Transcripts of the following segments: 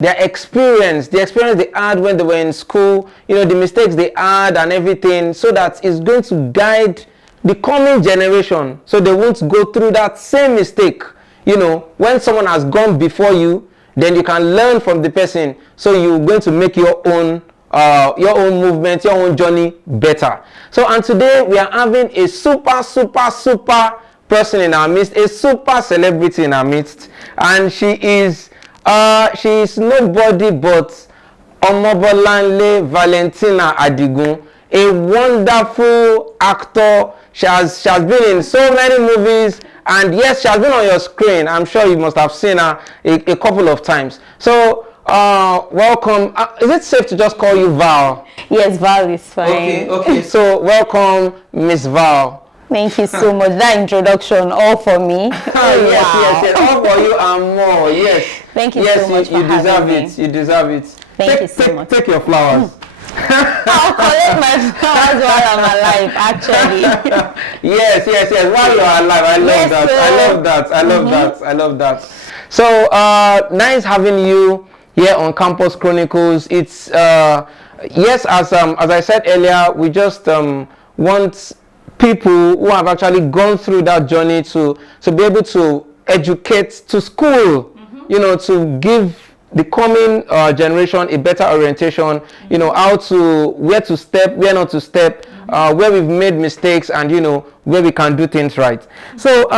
their experience, the experience they had when they were in school, the mistakes they had and everything, so that it's going to guide the coming generation, so they won't go through that same mistake. When someone has gone before you, then you can learn from the person, so you're going to make your own movement, your own journey better. So, and today we are having a super person in our midst, a super celebrity in our midst, and she is nobody but Omobolanle Valentina Adigun, a wonderful actor. She has been in so many movies, and yes, she has been on your screen. I'm sure you must have seen her a couple of times. So welcome. Is it safe to just call you Val? Yes, Val is fine. Okay. So welcome, Miss Val. Thank you so much. That introduction, all for me. Yes. All for you and more. Yes. Thank you so much for having me. You deserve it. Thank you so much. Take your flowers. I'll collect my flowers while I'm alive, actually. Yes. While you're alive. I love that. So nice having you here on Campus Chronicles. It's yes, as I said earlier, we just want people who have actually gone through that journey to be able to educate to school, to give the coming generation a better orientation, where to step, where not to step, where we've made mistakes, and where we can do things right. So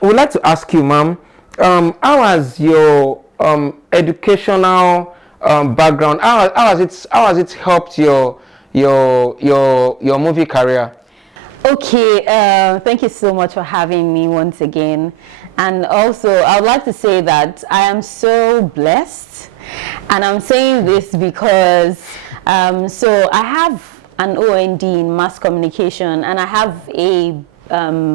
we'd like to ask you, ma'am, how has your educational background, how has it helped your movie career? Okay, thank you so much for having me once again. And also, I would like to say that I am so blessed. And I'm saying this because, so I have an OND in mass communication, and I have a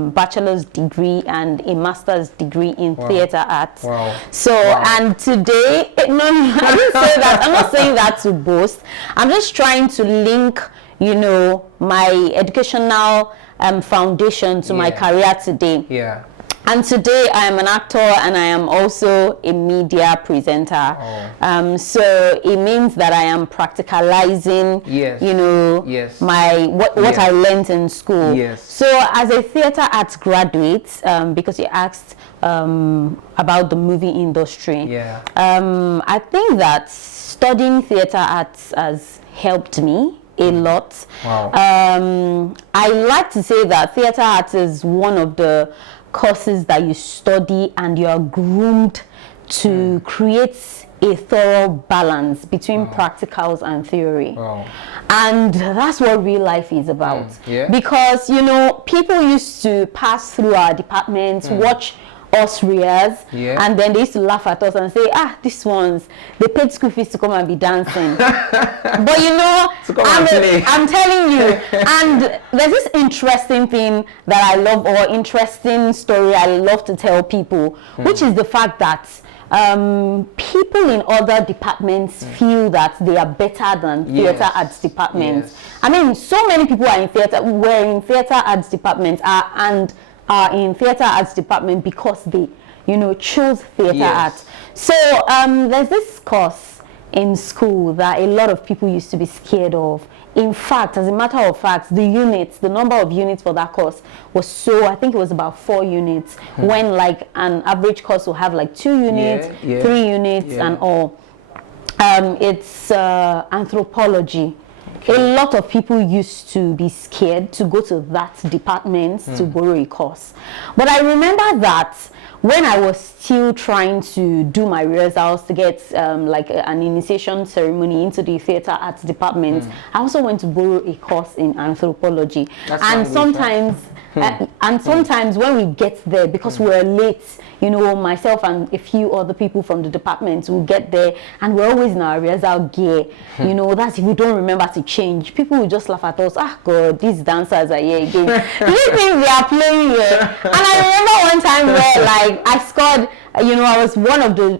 bachelor's degree and a master's degree in theater arts. And today, no, I didn't say that. I'm not saying that to boast. I'm just trying to link my educational foundation to my career today. And today I am an actor, and I am also a media presenter. So it means that I am practicalizing, what I learned in school. So as a theater arts graduate, because you asked about the movie industry, I think that studying theater arts has helped me a lot. I like to say that theater arts is one of the courses that you study, and you are groomed to create a thorough balance between practicals and theory. And that's what real life is about. Because people used to pass through our departments, watch us rehearse, and then they used to laugh at us and say, these ones, they paid school fees to come and be dancing. But I'm telling you, and there's this interesting thing that I love, or interesting story I love to tell people, which is the fact that people in other departments feel that they are better than theater arts departments. I mean, so many people were in theater arts departments are in theater arts department because they chose theater arts. So there's this course in school that a lot of people used to be scared of. In fact, as a matter of fact, the number of units for that course was I think it was about 4 units, when like an average course will have like 2 units, 3 units and all. It's anthropology. A lot of people used to be scared to go to that department to borrow a course. But I remember that when I was still trying to do my rehearsals to get like an initiation ceremony into the theater arts department, I also went to borrow a course in anthropology. And sometimes when we get there, because we're late, myself and a few other people from the department will get there, and we're always in our rehearsal gear. That's if we don't remember to change. People will just laugh at us. God, these dancers are here again. Do you think they are playing here? And I remember one time where like I scored, I was one of the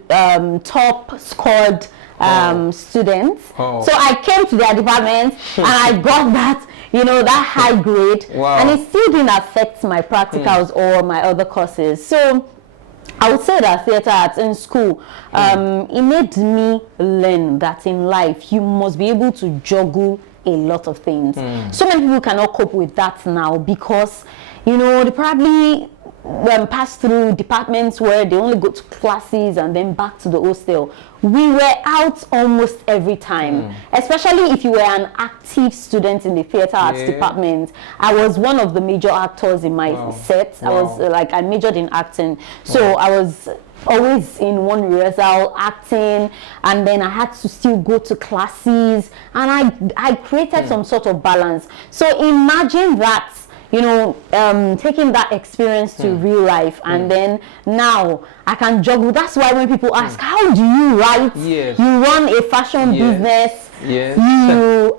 top scored students. So I came to their department and I got that, that high grade. And it still didn't affect my practicals or my other courses. So I would say that theater arts in school, it made me learn that in life you must be able to juggle a lot of things. So many people cannot cope with that now because, you know, they probably pass through departments where they only go to classes and then back to the hostel. We were out almost every time, especially if you were an active student in the theater arts department. I was one of the major actors in my set. I was I majored in acting, so I was always in one rehearsal acting, and then I had to still go to classes, and I created some sort of balance. So imagine that, you know, taking that experience to real life, and then now I can juggle. That's why when people ask, how do you write? Yes. You run a fashion business. Yes. You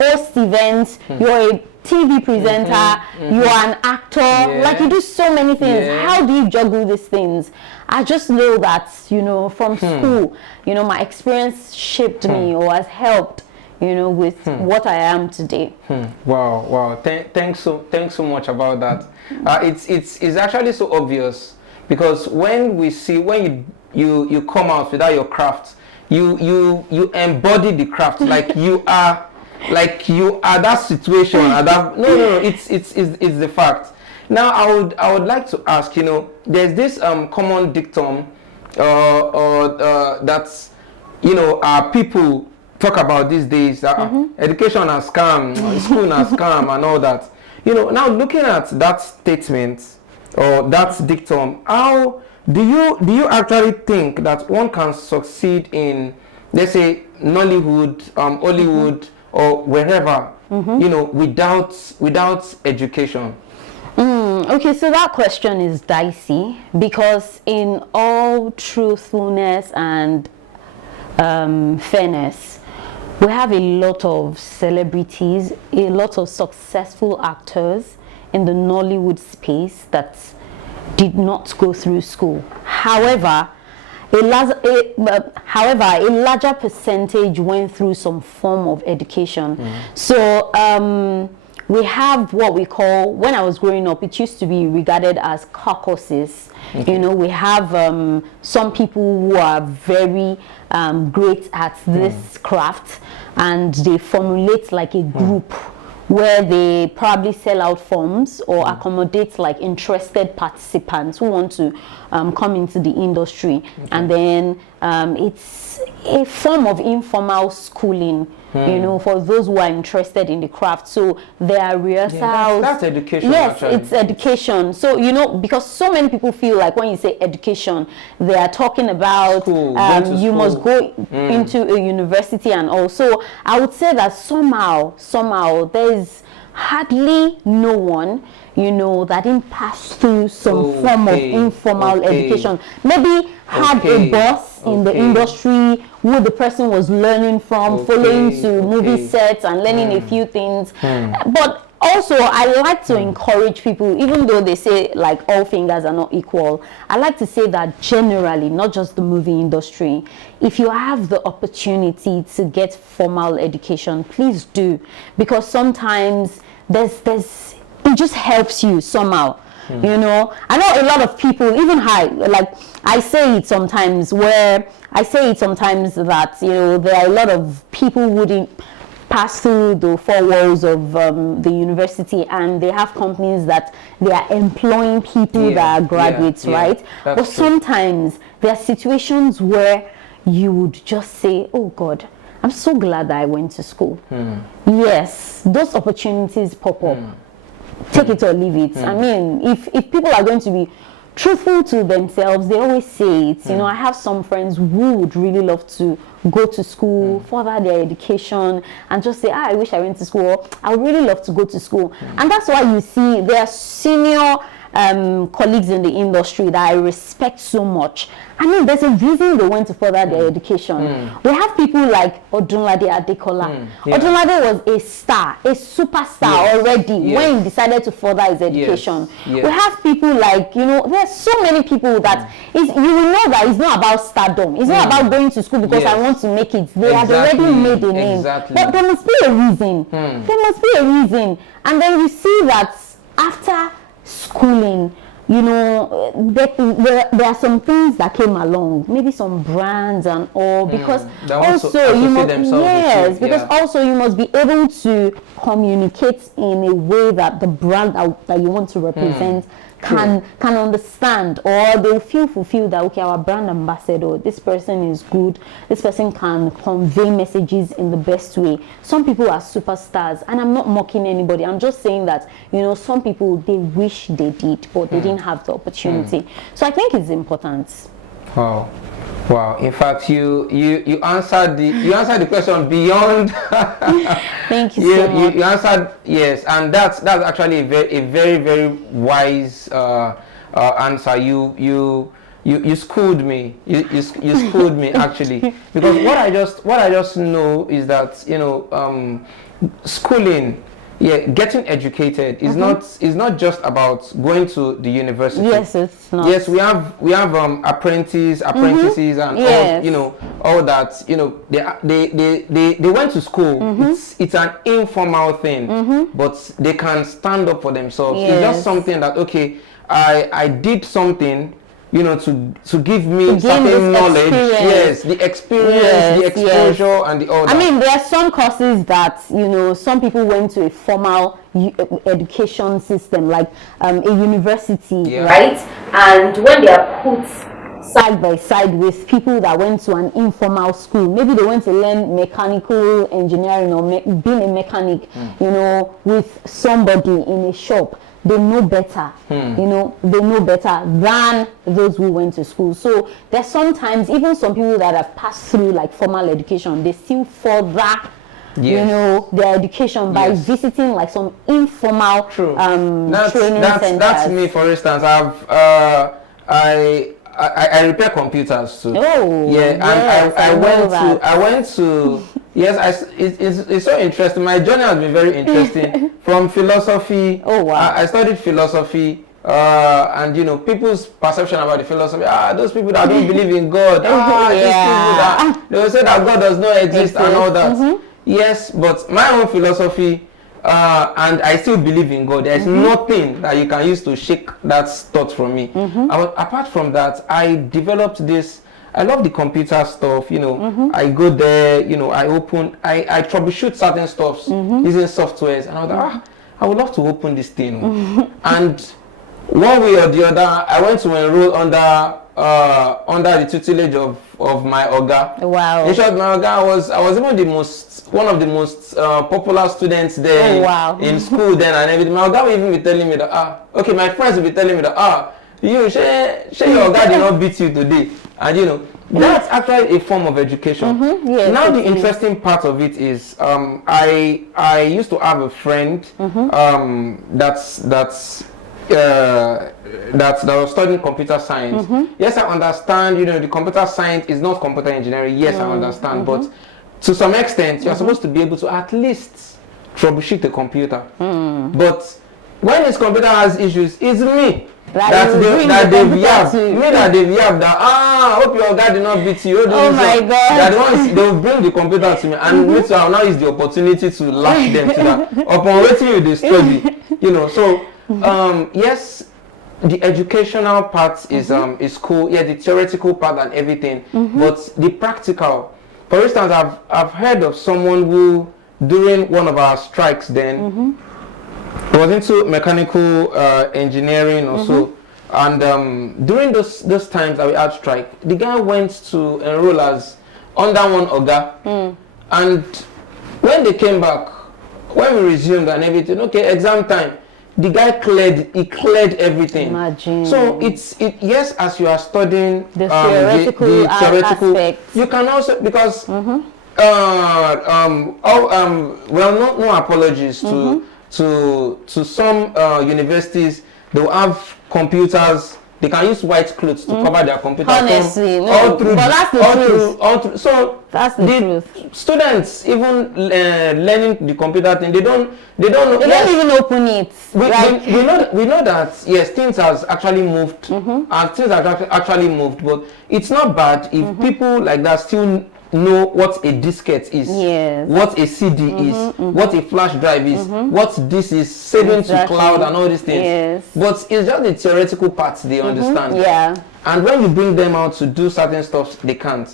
host events. You're a TV presenter. You're an actor. Like, you do so many things. How do you juggle these things? I just know that, you know, from school, you know, my experience shaped me or has helped, you know, with what I am today. Wow. Thanks so much about that. It's actually so obvious, because when you come out without your craft, you embody the craft, like you are that situation. No, it's the fact. Now I would like to ask, you know, there's this common dictum that's, you know, people talk about these days, education has scam, school has scam, and all that. You know, now looking at that statement or that dictum, how do you actually think that one can succeed in, let's say, Nollywood, Hollywood, or wherever, you know, without education? Okay, so that question is dicey, because in all truthfulness and fairness, we have a lot of celebrities, a lot of successful actors in the Nollywood space that did not go through school. However, a larger percentage went through some form of education. So we have what we call, when I was growing up, it used to be regarded as caucuses. You know, we have some people who are very great at this craft, and they formulate like a group where they probably sell out forms or accommodate like interested participants who want to come into the industry. And then it's a form of informal schooling, you know, for those who are interested in the craft. So there are rehearsals. That's education. Yes, actually. it's education. So, you know, because so many people feel like when you say education, they are talking about school, you must go into a university and all. So I would say that somehow there's hardly no one, you know, that didn't pass through some form of informal education. Maybe had a boss in the industry who the person was learning from, following to movie sets and learning a few things. But also, I like to encourage people, even though they say like all fingers are not equal, I like to say that generally, not just the movie industry, if you have the opportunity to get formal education, please do, because sometimes it just helps you somehow. You know, I know a lot of people, even I say it sometimes that, you know, there are a lot of people who wouldn't pass through the four walls of the university, and they have companies that they are employing people that are graduates, right? But sometimes there are situations where you would just say, oh God, I'm so glad that I went to school. Yes, those opportunities pop up. Take it or leave it. I mean, if people are going to be truthful to themselves, they always say it. You know, I have some friends who would really love to go to school, further their education, and just say, I wish I went to school. I would really love to go to school. And that's why you see there are senior colleagues in the industry that I respect so much. I mean, there's a reason they went to further their education. We have people like Odunlade Adekola. Odunlade was a star, a superstar already when he decided to further his education. We have people like, you know, there's so many people that you will know that it's not about stardom. It's not about going to school because I want to make it. They have already made a name. But there must be a reason. There must be a reason. And then you see that after schooling, you know, there are some things that came along, maybe some brands and all, because also you must, yes, because also you must be able to communicate in a way that the brand that you want to represent can understand, or they'll feel fulfilled that, okay, our brand ambassador, this person is good, this person can convey messages in the best way. Some people are superstars, and I'm not mocking anybody, I'm just saying that, you know, some people, they wish they did, but they didn't have the opportunity. So I think it's important. Wow, in fact, you answered the question beyond. Thank you so much. You answered, yes, and that's actually a very wise answer. You schooled me. You schooled me actually, because what I just know is that, you know, schooling, getting educated is not just about going to the university. Yes, it's not. Yes, we have apprentices and all, you know, all that, you know, they went to school. It's an informal thing, but they can stand up for themselves. It's just something that, okay, I did something, you know, to give me certain knowledge. Yes, the experience, the exposure, and the all that. I mean, there are some courses that, you know, some people went to a formal education system, like a university, right? And when they are put side by side with people that went to an informal school, maybe they went to learn mechanical engineering or being a mechanic, you know, with somebody in a shop, they know better, you know, they know better than those who went to school. So there's sometimes even some people that have passed through like formal education, they still further, you know, their education by visiting like some informal training centers. That's me, for instance. I repair computers too. Oh, yeah, and I went to yes, it's so interesting. My journey has been very interesting. From philosophy. Oh wow. I studied philosophy. And you know, people's perception about the philosophy, those people that don't believe in God, these people that they will say that God does not exist and all that. Yes, but my own philosophy, and I still believe in God. There's nothing that you can use to shake that thought from me. Apart from that, I developed this. I love the computer stuff, you know. I go there, you know, I troubleshoot certain stuffs using softwares, and I was like, I would love to open this thing. And one way or the other, I went to enroll under the tutelage of my Oga. Wow. In short, my Oga I was even one of the most popular students there in school then and everything. My Oga will even be telling me that, okay, my friends will be telling me that, you share your Oga did not beat you today. And you know, that's actually a form of education. Yes, now the interesting part of it is, I used to have a friend that was studying computer science. Yes, I understand, you know, the computer science is not computer engineering. Yes, I understand, but to some extent, you're supposed to be able to at least troubleshoot a computer. But when his computer has issues, it's me that they've yabbed that, hope your guy did not beat you. Oh my God. They're the ones, they'll bring the computer to me, and me too, I'll now use the opportunity to lash them to that. Upon waiting with the study, you know, so yes, the educational part is cool. Yeah, the theoretical part and everything, but the practical. For instance, I've heard of someone who, during one of our strikes, then was into mechanical engineering or so, and during those times that we had strike, the guy went to enroll as under one Oga, and when they came back, when we resumed and everything, okay, exam time. The guy cleared everything. Imagine. So yes, as you are studying the theoretical aspect, you can also, because no apologies to some universities, they'll have computers. They can use white clothes to cover their computer. Honestly, but that's the truth. So that's the truth. Students even learning the computer thing, they don't know. They don't even open it. We know that yes, things has actually moved, and things have actually moved. But it's not bad if people like that still know what a diskette is, what a CD is, what a flash drive is, what this is, saving to cloud and all these things. But it's just the theoretical parts they understand. And when you bring them out to do certain stuff, they can't.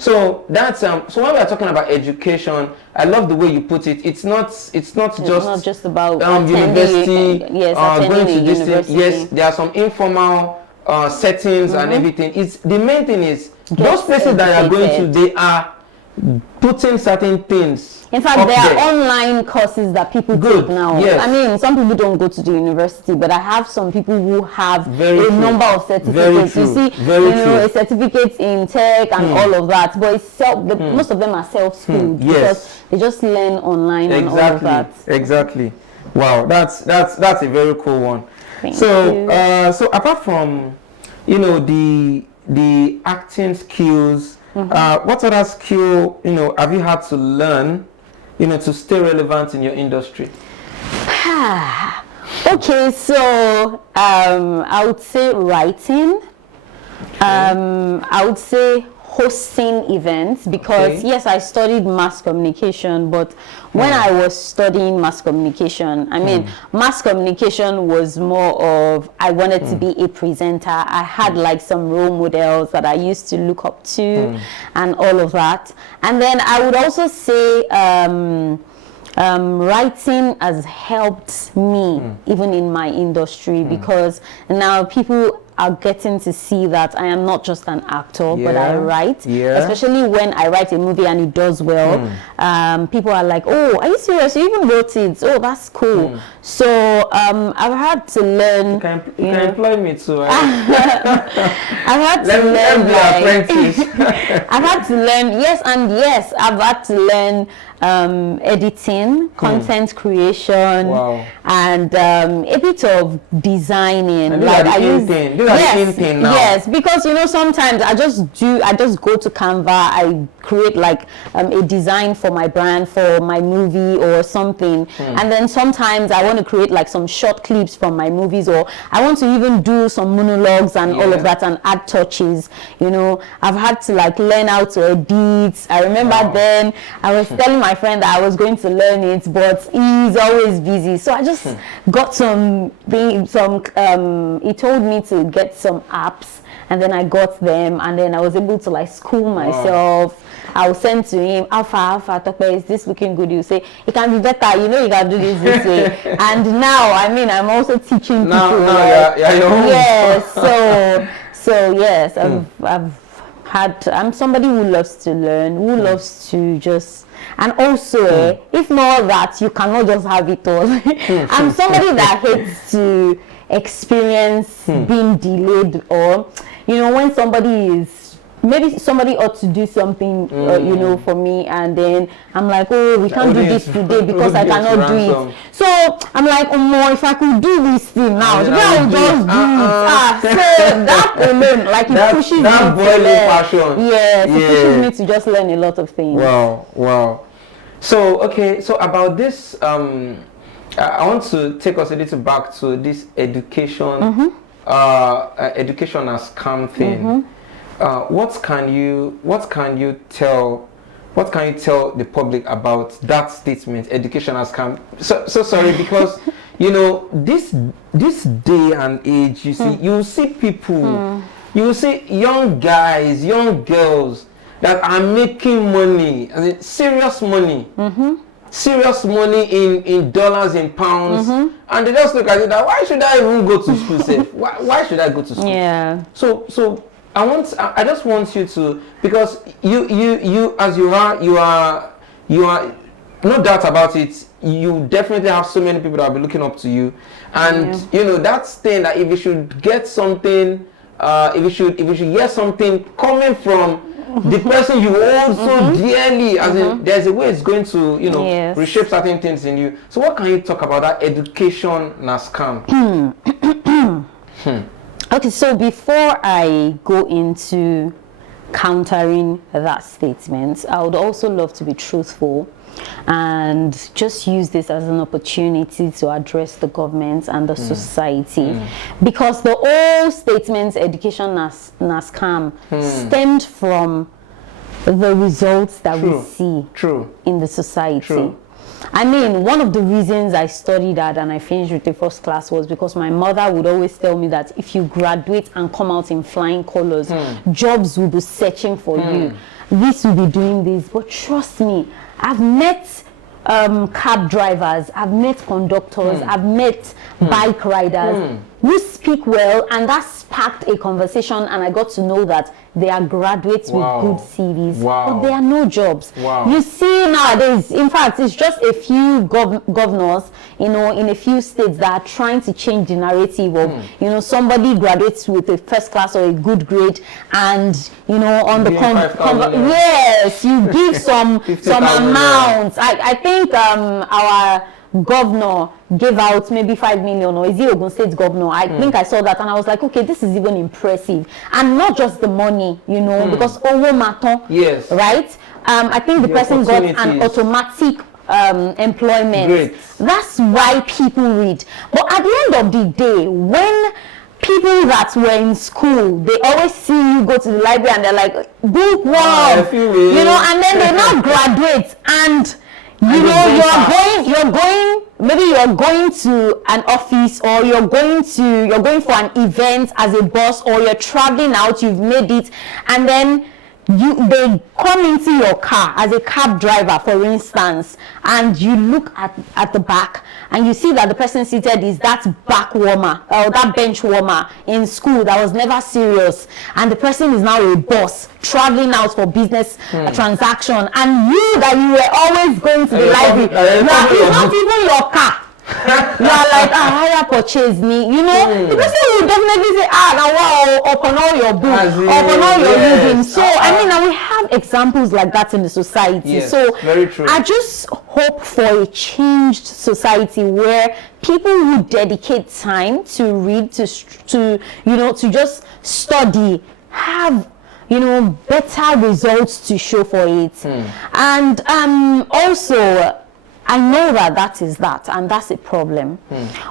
So that's so when we are talking about education, I love the way you put it. It's not just about university, going to this thing. Yes, there are some informal settings and everything. It's the main thing is those places that are going to, they are putting certain things. In fact, there are online courses that people take now. I mean, some people don't go to the university, but I have some people who have a number of certificates. You see, a certificate in tech and all of that, but it's most of them are self-schooled because they just learn online and all of that. Exactly. Wow, that's a very cool one. So apart from the acting skills, what other skill have you had to learn to stay relevant in your industry? Okay, so I would say writing. I would say hosting events, because yes, I studied mass communication, but when I was studying mass communication, I mean, mass communication was more of, I wanted to be a presenter. I had like some role models that I used to look up to and all of that. And then I would also say writing has helped me even in my industry, because now people are getting to see that I am not just an actor, but I write. Especially when I write a movie and it does well. People are like, oh, are you serious? You even wrote it. Oh, that's cool. So I've had to learn. You can employ me too. I've had to learn. I've had to learn. Yes, I've had to learn editing, content creation, and a bit of designing. And like I use yes, because sometimes I just go to Canva, I create like a design for my brand, for my movie or something, and then sometimes I want to create like some short clips from my movies, or I want to even do some monologues and all of that and add touches. I've had to like learn how to edit. I remember then I was telling my friend that I was going to learn it, but he's always busy, so I just got he told me to get some apps, and then I got them, and then I was able to like school myself. I will send to him, Alpha, Tokpe, is this looking good? You say, it can be better, you can do this way. And now, I mean, I'm also teaching people. So yes, I'm somebody who loves to learn, who loves to just, and also, if not that, you cannot just have it all. I'm somebody that hates to experience being delayed, or when maybe somebody ought to do something for me, and then I'm like, oh, we can't do this today because I cannot do it. So I'm like, oh no, if I could do this thing now, I would just do it. So that alone, like, it pushes me to learn. Passion. Yes, it pushes me to just learn a lot of things. Wow. So so about this, I want to take us a little back to this education, education as scam thing. What can you tell the public about that statement, education as scam? So sorry, because this day and age, you see people, you see young guys, young girls that are making money, I mean, serious money. Serious money in dollars, in pounds, and they just look at it that, why should I even go to school? Safe? Why should I go to school? Yeah. So I just want you to, because you as you are no doubt about it, you definitely have so many people that will be looking up to you, and that's thing that if you should get something, if you should hear something coming from the person you hold so dearly, as in, there's a way it's going to reshape certain things in you. So what can you talk about that education na scam? Okay, so before I go into countering that statement, I would also love to be truthful and just use this as an opportunity to address the government and the society, because the old statements, education na scam, stemmed from the results that we see in the society. I mean, one of the reasons I studied that and I finished with the first class was because my mother would always tell me that if you graduate and come out in flying colors, jobs will be searching for you. This will be doing this. But trust me, I've met cab drivers, I've met conductors, I've met bike riders who speak well, and that sparked a conversation, and I got to know that they are graduates with good CVs, but there are no jobs. You see nowadays, in fact, it's just a few governors, you know, in a few states that are trying to change the narrative of, you know, somebody graduates with a first class or a good grade, and, you know, on the yes, you give some amounts. I think our governor gave out maybe 5 million, or is he Ogun State governor? I think I saw that and I was like, okay, this is even impressive. And not just the money, you know, because Owo Maton, right? I think the person got an automatic employment. Great. That's why people read. But at the end of the day, when people that were in school, they always see you go to the library and they're like, book one, you know, and then they now graduate, and you know, maybe you're going to an office, or you're going for an event as a boss, or you're traveling out, you've made it, and then they come into your car as a cab driver, for instance, and you look at the back and you see that the person seated is that back warmer or that bench warmer in school that was never serious, and the person is now a boss traveling out for business transaction, and you that you were always going to the library, now it's not even your car. You are like, higher purchase me, you know. The person will definitely say, now wow, open all your books, open all your reading. So I mean, now we have examples like that in the society. Yes, so very true. I just hope for a changed society where people who dedicate time to read, to you know, to just study, have, you know, better results to show for it. And also, I know that is that, and that's a problem.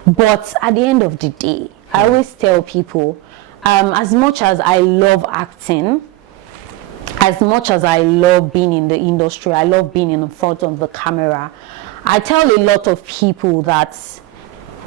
But at the end of the day, I always tell people, as much as I love acting, as much as I love being in the industry, I love being in front of the camera, I tell a lot of people that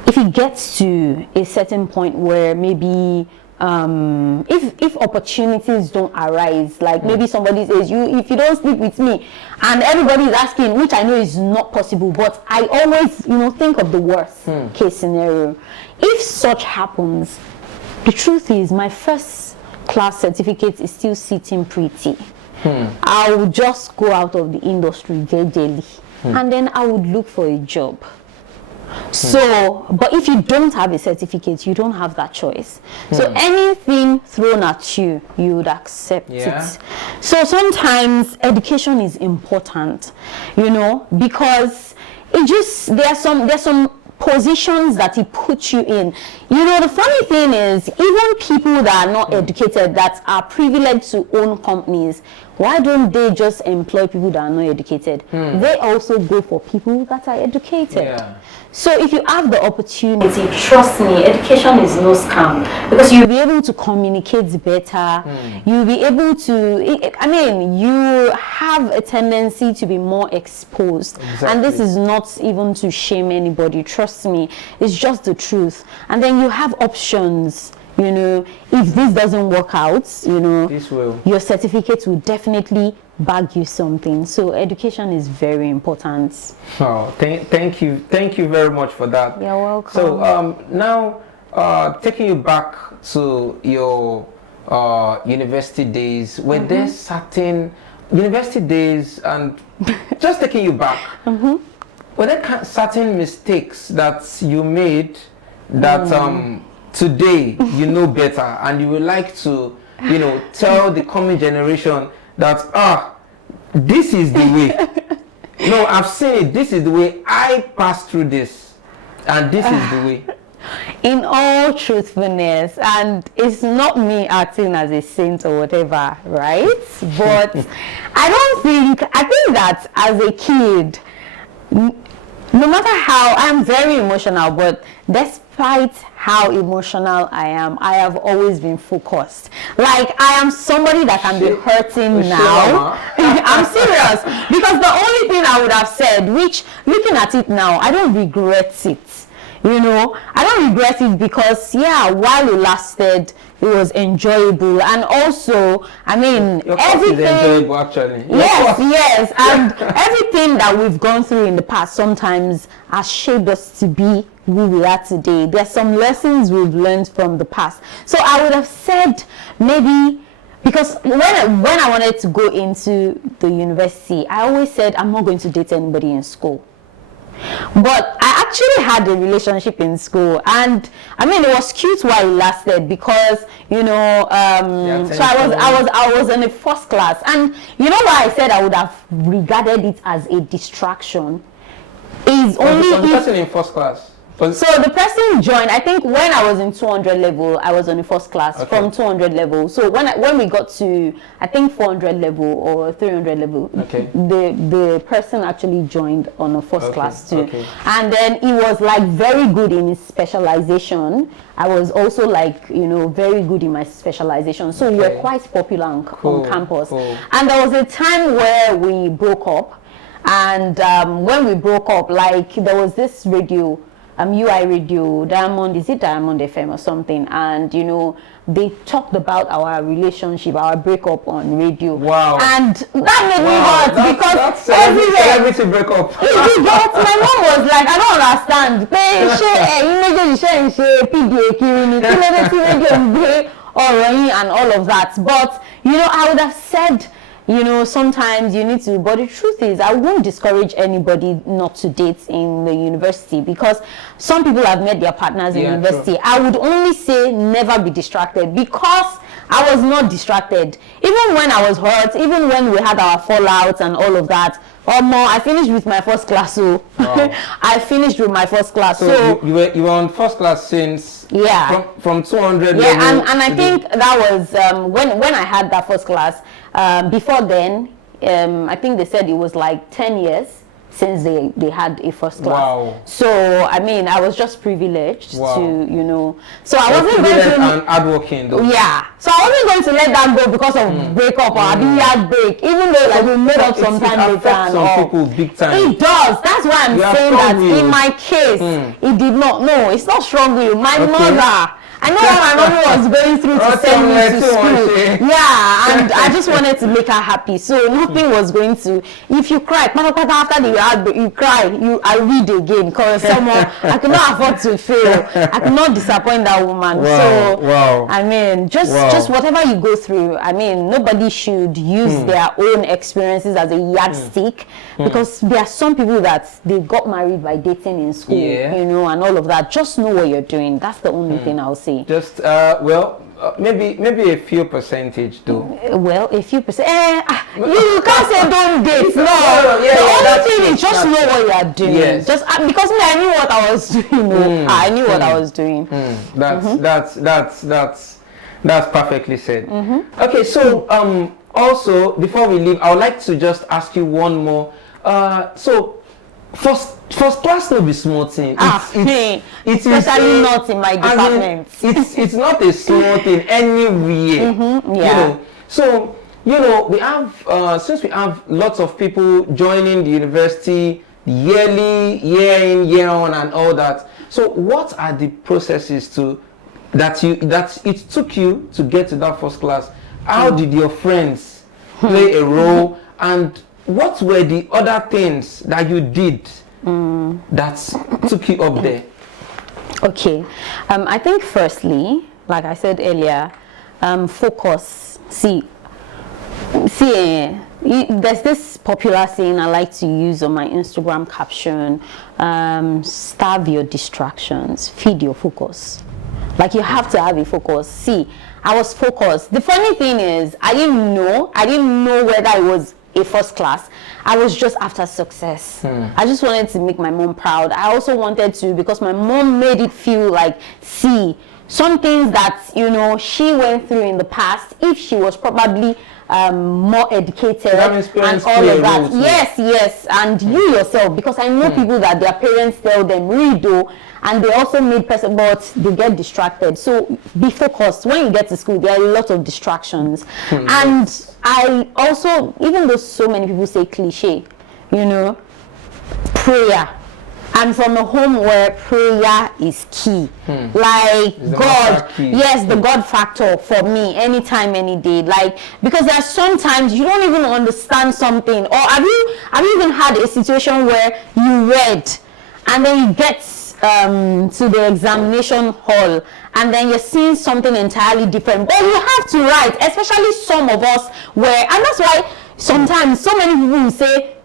if it gets to a certain point where maybe if opportunities don't arise, like maybe somebody says, if you don't sleep with me, and everybody is asking, which I know is not possible, but I always, you know, think of the worst case scenario. If such happens, the truth is my first class certificate is still sitting pretty. I would just go out of the industry gradually, and then I would look for a job. So, but if you don't have a certificate, you don't have that choice. So anything thrown at you, you would accept it. So sometimes education is important, you know, because it just, there's some positions that it puts you in. You know, the funny thing is, even people that are not educated, that are privileged to own companies, why don't they just employ people that are not educated? They also go for people that are educated. So if you have the opportunity, trust me, education is no scam, because you'll be able to communicate better. You'll be able to, I mean, you have a tendency to be more exposed. And this is not even to shame anybody, trust me, it's just the truth. And then you have options. You know, if this doesn't work out, you know, your certificate will definitely bag you something. So education is very important. Oh, thank you very much for that. You're welcome. So now, taking you back to your university days, were there certain university days, and just taking you back, were there certain mistakes that you made that today you know better, and you would like to, you know, tell the coming generation that this is the way. No, I've seen it. This is the way I passed through this, and this is the way. In all truthfulness, and it's not me acting as a saint or whatever, right? But I think that as a kid, no matter how, I'm very emotional, but despite how emotional I am, I have always been focused. Like, I am somebody that can be hurting now. I'm serious. Because the only thing I would have said, which, looking at it now, I don't regret it. You know, I don't regret it because, yeah, while it lasted, it was enjoyable. And also, I mean, your everything is enjoyable, actually. Yes, and everything that we've gone through in the past sometimes has shaped us to be who we are today. There's some lessons we've learned from the past. So I would have said maybe, because when I wanted to go into the university, I always said I'm not going to date anybody in school. But I actually had a relationship in school, and I mean, it was cute while it lasted because, you know, so I was in the first class, and you know why I said I would have regarded it as a distraction is only the person in first class. So the person joined, I think when I was in 200 level, I was on the first class from 200 level. So when we got to, I think 400 level or 300 level, the person actually joined on a first class too. And then he was like very good in his specialization. I was also like, you know, very good in my specialization. So we were quite popular on campus. And there was a time where we broke up. And when we broke up, like there was this radio, UI radio, Diamond, is it Diamond FM or something? And you know, they talked about our relationship, our breakup on radio. Wow. And that made me hurt because that's celebrity breakup. You get, my mom was like, I don't understand. And all of that. But you know, I would have said, you know, sometimes you need to, but the truth is I won't discourage anybody not to date in the university because some people have met their partners in university. True. I would only say never be distracted because I was not distracted. Even when I was hurt, even when we had our fallouts and all of that, I finished with my first class. So I finished with my first class. So you were on first class since from 200 level. And I think that was when I had that first class. Before then, I think they said it was like 10 years since they had a first class. Wow. So I mean, I was just privileged to, you know. So I wasn't going to and hardworking though. Yeah. So I wasn't going to let that go because of breakup or a big break, even though like we made up sometime later and all. Some people big time. It does. That's why I'm saying that in my case, it did not. No, it's not strong will. My mother. I know what my mom was going through to send me to school. Yeah, and I just wanted to make her happy. So nothing was going to. If you cry, after you cry, I read again because someone I cannot afford to fail. I cannot disappoint that woman. I mean, just whatever you go through. I mean, nobody should use their own experiences as a yardstick because there are some people that they got married by dating in school, you know, and all of that. Just know what you're doing. That's the only thing I'll say. Just maybe a few percentage though. Well, a few percent. You can't say don't date. No, the only thing is just know what you are doing. Yes. Just because I knew what I was doing. I knew what I was doing. That's perfectly said. Okay, so also before we leave, I would like to just ask you one more. So first class will be small thing. Especially not in my department. It's not a small thing anywhere. You know. So you know, we have since we have lots of people joining the university yearly, year in, year on, and all that. So what are the processes that it took you to get to that first class? How did your friends play a role, and what were the other things that you did that took you up there? Okay, I think firstly, like I said earlier, focus. See, there's this popular saying I like to use on my Instagram caption: starve your distractions, feed your focus. Like you have to have a focus. See, I was focused. The funny thing is, I didn't know whether it was a first class. I was just after success. I just wanted to make my mom proud. I also wanted to, because my mom made it feel like, see, some things that, you know, she went through in the past, if she was probably more educated and all of that. Yes, and you yourself, because I know people that their parents tell them read though, and they also made person, but they get distracted. So be focused. When you get to school, there are a lot of distractions. And I also, even though so many people say cliche, you know, prayer. I'm from a home where prayer is key. Like God, yes, the God factor for me, anytime, any day. Like, because there are sometimes you don't even understand something. Or have you even had a situation where you read and then you get to the examination hall and then you're seeing something entirely different, but you have to write, especially some of us where, and that's why sometimes so many people will say,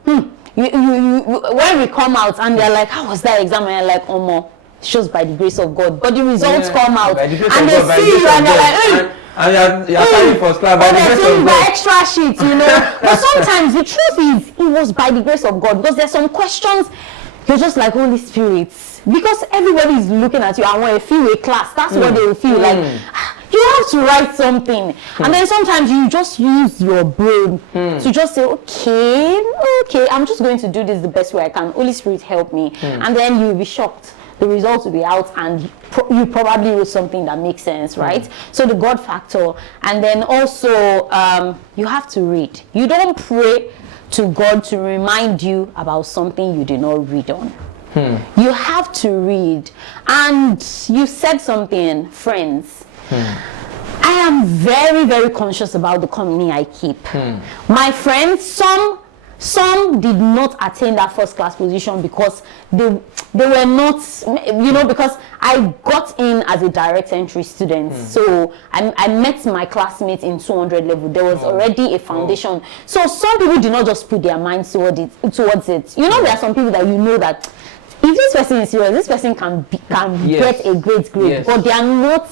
when we come out and they're like, how was that exam? And you're like, Omo, it's just by the grace of God. But the results come out and they see you and they're like, and you're carrying first class by the grace of God. Extra sheet, you know. But sometimes the truth is, it was by the grace of God, because there's some questions you're just like, Holy Spirit, because everybody is looking at you, and when you feel a class, that's what they will feel like. You have to write something, and then sometimes you just use your brain to just say, okay, I'm just going to do this the best way I can. Holy Spirit, help me. And then you'll be shocked. The results will be out, and you probably wrote something that makes sense, right? So the God factor, and then also you have to read. You don't pray to God to remind you about something you did not read on. You have to read. And you said something, friends. I am very, very conscious about the company I keep. My friends, some did not attain that first class position because they were not, you know, because I got in as a direct entry student. So I met my classmates in 200 level. There was already a foundation. So some people did not just put their minds towards it. You know, there are some people that you know that if this person is serious, this person can get a great grade, but they are not.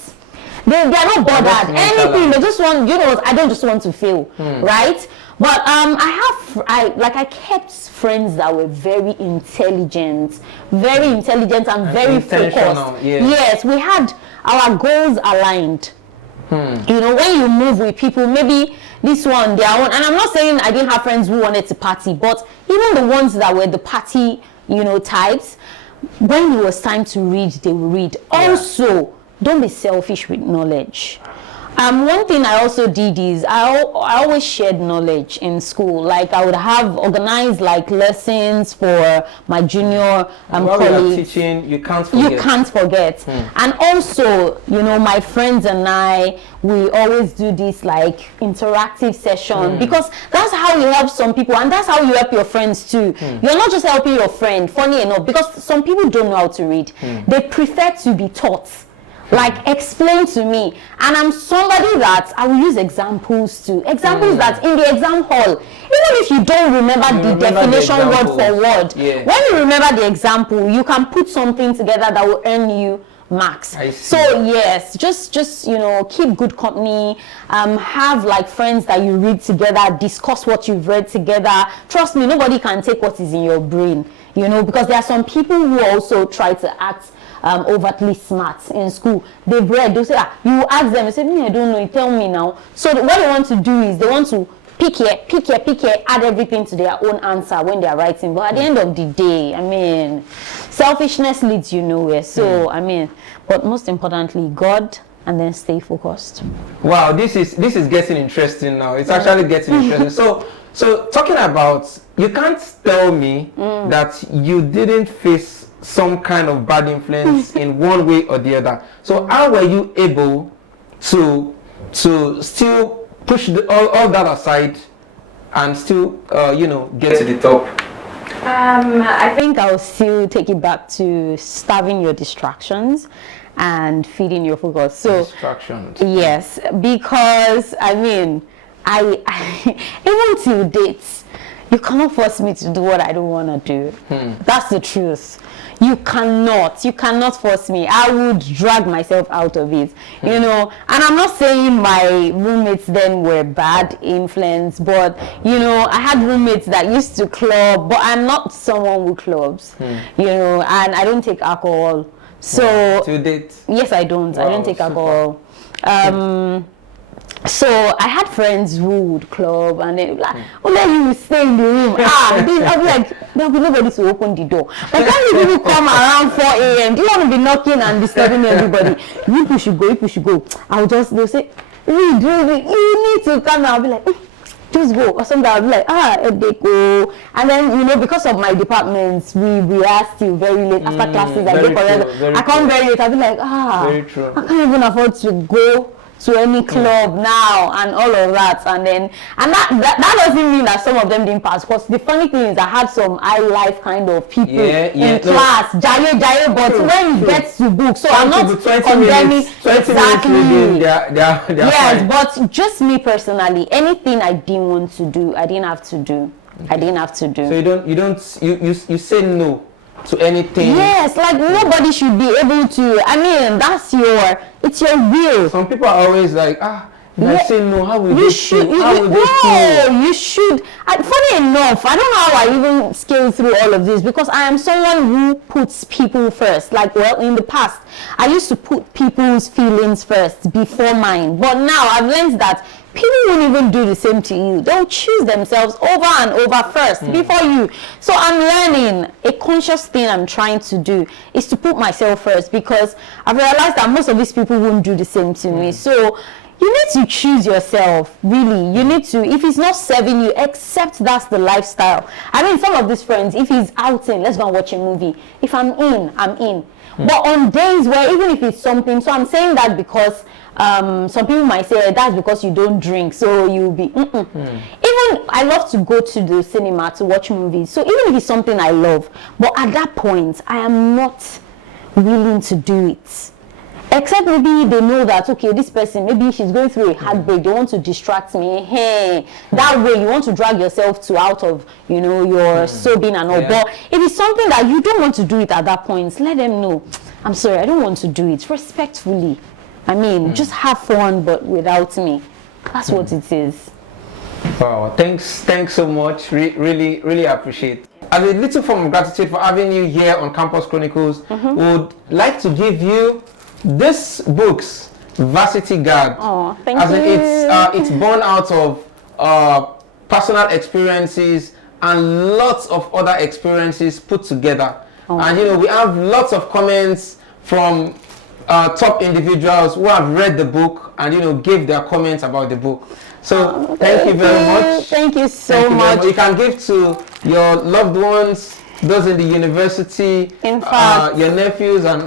They are not bothered. Anything, they just want, you know, I don't just want to fail, right? But I kept friends that were very intelligent and very focused. Yes, we had our goals aligned. You know, when you move with people, maybe this one, their own, and I'm not saying I didn't have friends who wanted to party, but even the ones that were the party, you know, types, when it was time to read, they would read. Also, don't be selfish with knowledge. One thing I also did is I always shared knowledge in school. Like I would have organized like lessons for my junior colleagues. While you're teaching, you can't forget. And also, you know, my friends and I, we always do this like interactive session because that's how you help some people, and that's how you help your friends too. You're not just helping your friend, funny enough, because some people don't know how to read. They prefer to be taught. Like, explain to me. And I'm somebody that I will use examples to. Examples that in the exam hall, even if you don't remember the definition word for word, when you remember the example, you can put something together that will earn you marks. So yes, just you know, keep good company, have like friends that you read together, discuss what you've read together. Trust me, nobody can take what is in your brain, you know, because there are some people who also try to act overtly smart in school. They've read, they'll say, you ask them, they say, I don't know, you tell me now. So what they want to do is they want to pick here, add everything to their own answer when they're writing. But at the end of the day, I mean, selfishness leads you nowhere. So, I mean, but most importantly, God, and then stay focused. Wow, this is getting interesting now. It's actually getting interesting. So talking about, you can't tell me that you didn't face some kind of bad influence in one way or the other. So how were you able to still push all that aside and still you know, get to the top? I think I'll still take it back to starving your distractions and feeding your focus. So distractions. Yes, because I mean, I even till dates, you cannot force me to do what I don't want to do. That's the truth. You cannot force me. I would drag myself out of it, you know. And I'm not saying my roommates then were bad influence, but you know, I had roommates that used to club, but I'm not someone who clubs, you know, and I don't take alcohol. So to date? Yes, I don't. I don't take alcohol. So I had friends who would club and then like, oh, let you stay in the room. I'll be like, there'll be nobody to open the door. But can't you people come around 4 a.m.? Do you want to be knocking and disturbing everybody? You people should go. They'll say, you need to come. I'll be like, just go. Or something, I'll be like, they go. And then, because of my departments, we are still very late after classes. I come very late. I'll be like, very true. I can't even afford to go to any club now and all of that, and that doesn't mean that some of them didn't pass, because the funny thing is I had some high life kind of people in class, jaye, but when it gets to book, so I'm not condemning exactly. Yes, but just me personally, anything I didn't want to do, I didn't have to do. So you say no to anything. Yes, like nobody should be able to. I mean, it's your will. Some people are always like, I say no, how will they feel? You should. Funny enough, I don't know how I even scaled through all of this, because I am someone who puts people first. Like, well, in the past, I used to put people's feelings first before mine. But now I've learned that people won't even do the same to you. They'll choose themselves over and over first before you. So I'm learning, a conscious thing I'm trying to do is to put myself first, because I've realized that most of these people won't do the same to me. So you need to choose yourself, really. You need to, if it's not serving you, accept that's the lifestyle. I mean, some of these friends, if he's outing, let's go and watch a movie. If I'm in, I'm in. But on days where, even if it's something, so I'm saying that because some people might say that's because you don't drink, so you'll be Even I love to go to the cinema to watch movies, so even if it's something I love, but at that point I am not willing to do it, except maybe they know that, okay, this person, maybe she's going through a heartbreak, they want to distract me, that way you want to drag yourself out of your sobbing and all. But if it's something that you don't want to do it at that point, let them know, I'm sorry, I don't want to do it, respectfully. I mean, just have fun, but without me. That's what it is. Wow, thanks so much. Really appreciate. As a little form of gratitude for having you here on Campus Chronicles, would like to give you this book's Varsity Guard. Oh, thank you. It's born out of personal experiences and lots of other experiences put together. And we have lots of comments from top individuals who have read the book and gave their comments about the book. So thank you very much. Thank you so much. You can give to your loved ones, those in the university, in fact, your nephews and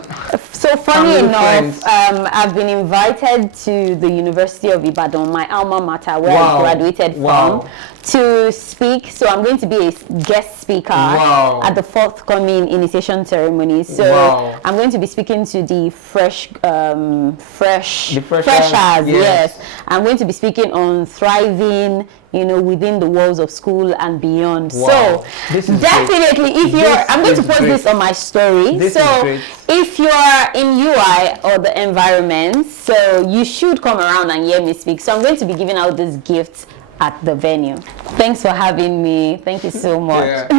so funny enough, I've been invited to the University of Ibadan, my alma mater, where I graduated from, to speak. So I'm going to be a guest speaker at the forthcoming initiation ceremony. So I'm going to be speaking to the freshers. Yes. I'm going to be speaking on thriving, within the walls of school and beyond. So definitely, if you're, I'm going to post this on my story. So if you're in UI or the environment, so you should come around and hear me speak. So I'm going to be giving out this gift at the venue. Thanks for having me. Thank you so much.